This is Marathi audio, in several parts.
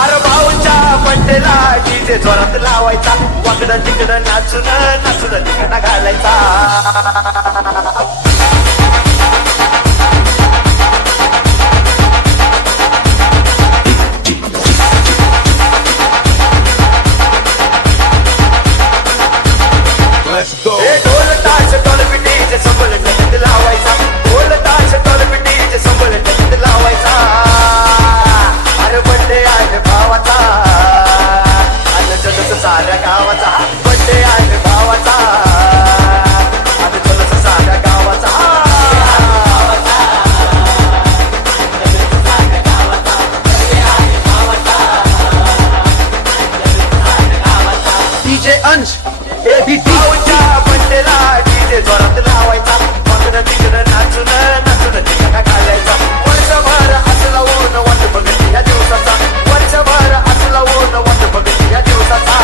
अरे भाऊच्या बड्डेला डीजे जोरात लावायचा, वाकडं तिकडं नाचून नाचून तिकडं घालायचा. ढोल ताश ढोल पिटीचे संबळ टकत लावायचा, ढोल ताश ढोल पिटीचे संबळ टकत लावायचा. अरे बड्डे आहे भावाचा, आणि जलस साऱ्या गावाचा. बड्डे आहे भावाचा, आणि जलस साऱ्या गावाचा. डीजे अंश भाऊच्या बड्डेला डीजे जोरात लावायचा, वाकडं तिकडं नाचून नाचून तिकडं घालायचा. वर्षभर असला ऊन वाट बघत या दिवसाचा, वर्षभर असला ऊन वाट बघत या दिवसाचा.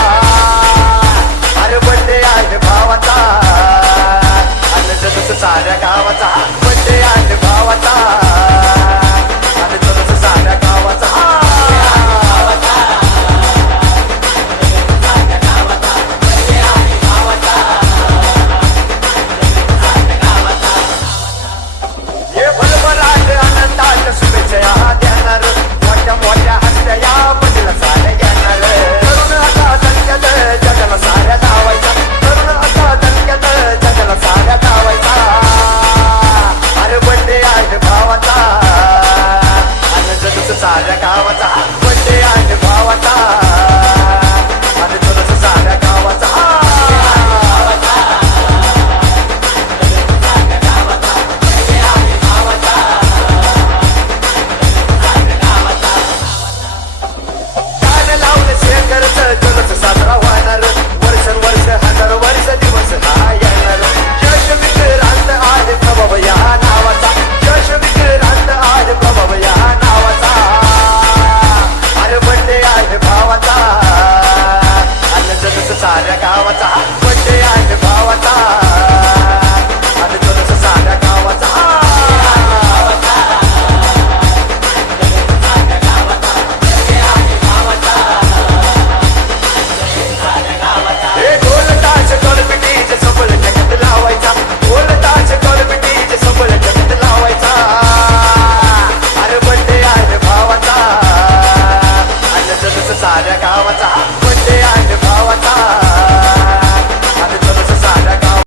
अरे बड्डे आहे भावाचा, आणि जलस साऱ्या गावाचा. बड्डे आहे भावाचा, आणि जलस साऱ्या गावाचा. ये भरभराट आनंदात शुभेच्छा देणार, मोठ्या मोठ्या हस्त्या या बड्डेला साऱ्या